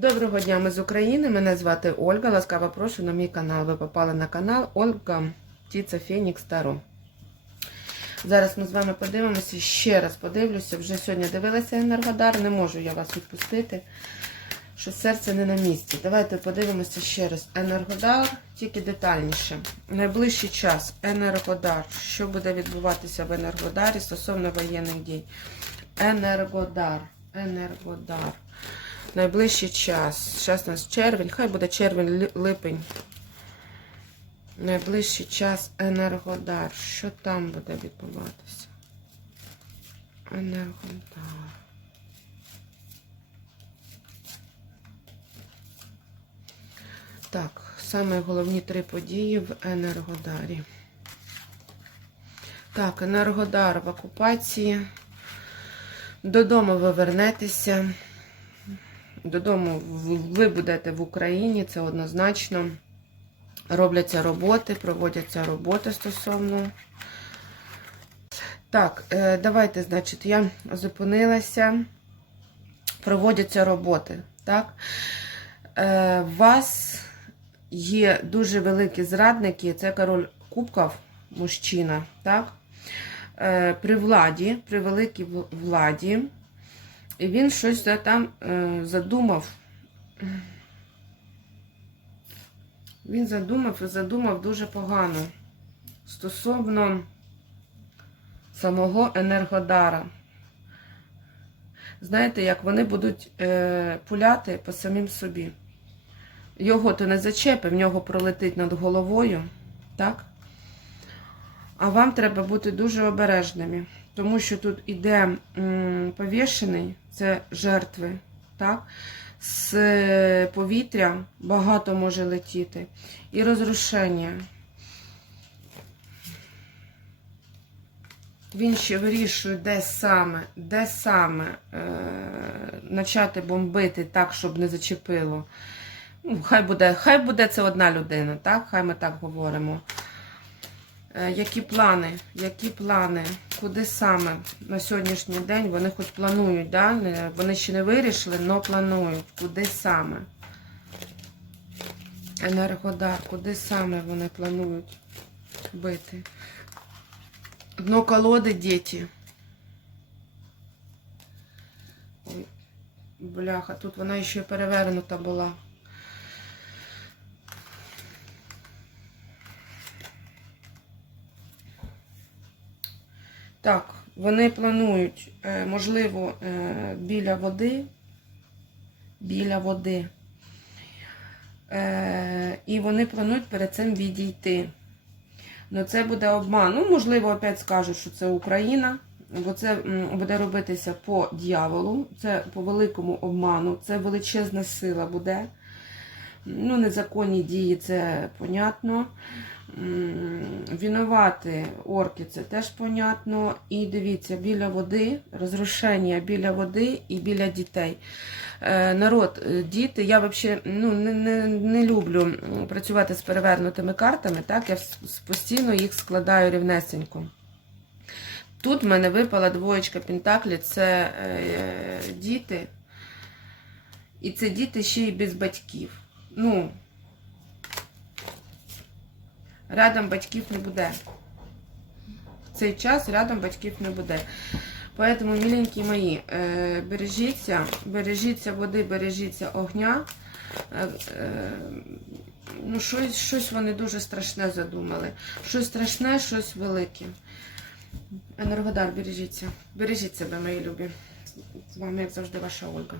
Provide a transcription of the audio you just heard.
Доброго дня, ми з України. Мене звати Ольга. Ласкаво прошу на мій канал. Ви попали на канал Ольга Птиця Фенікс Таро. Зараз ми з вами подивимося. Ще раз подивлюся. Вже сьогодні дивилася Енергодар. Не можу я вас відпустити. Що серце не на місці. Давайте подивимося ще раз. Енергодар, тільки детальніше. Найближчий час. Енергодар. Що буде відбуватися в Енергодарі стосовно воєнних дій? Енергодар. Енергодар. Найближчий час. Зараз у нас червень, хай буде червень-липень. Найближчий час Енергодар. Що там буде відбуватися? Енергодар. Так, саме головні три події в Енергодарі. Так, Енергодар в окупації. Додому ви вернетеся. Додому ви будете в Україні, це однозначно. Робляться роботи, проводяться роботи стосовно. Так, е, давайте, значить, я зупинилася. Проводяться роботи. Так? Е, У вас є дуже великі зрадники, це король кубків, мужчина, так? Е, При владі, при великій владі. І він щось там е, задумав. Він задумав і задумав дуже погано стосовно самого Енергодара. Знаєте, як вони будуть е, пуляти по самим собі. Його то не зачепи, в нього пролетить над головою, так? А вам треба бути дуже обережними, тому що тут іде повішений, це жертви, так? З е, повітря багато може летіти. І розрушення. Він ще вирішує, де саме, де саме е, почати бомбити так, щоб не зачепило. Ну, хай буде, хай буде це одна людина, так? Хай ми так говоримо. Е, Які плани? Які плани? Куди саме на сьогоднішній день вони хоч планують, да? Вони ще не вирішили, але планують. Куди саме? Енергодар, куди саме вони планують бити? Дно колоди діти. Бляха, тут вона ще перевернута була. Так, вони планують, е, можливо, е, біля води, біля води. Е, І вони планують перед цим відійти. Ну, це буде обман. Ну, можливо, опять скажуть, що це Україна, бо це буде робитися по дьяволу, це по великому обману, це величезна сила буде. Ну, незаконні дії, це понятно. М, Винувати орки, це теж понятно. І дивіться, біля води, розрушення біля води і біля дітей. Е, Народ, е, діти, я взагалі ну, не, не, не люблю працювати з перевернутими картами, так, я постійно їх складаю рівнесенько. Тут в мене випала двоєчка Пентаклі, це е, діти. І це діти ще й без батьків. Ну, рядом батьків не буде. В цей час рядом батьків не буде. Поэтому, миленькі мої, е, бережіться, бережіться води, бережіться огня. Е, е, ну, щось, щось вони дуже страшне задумали. Щось страшне, щось велике. Енергодар, бережіться. Бережіть себе, мої любі. З вами, як завжди, ваша Ольга.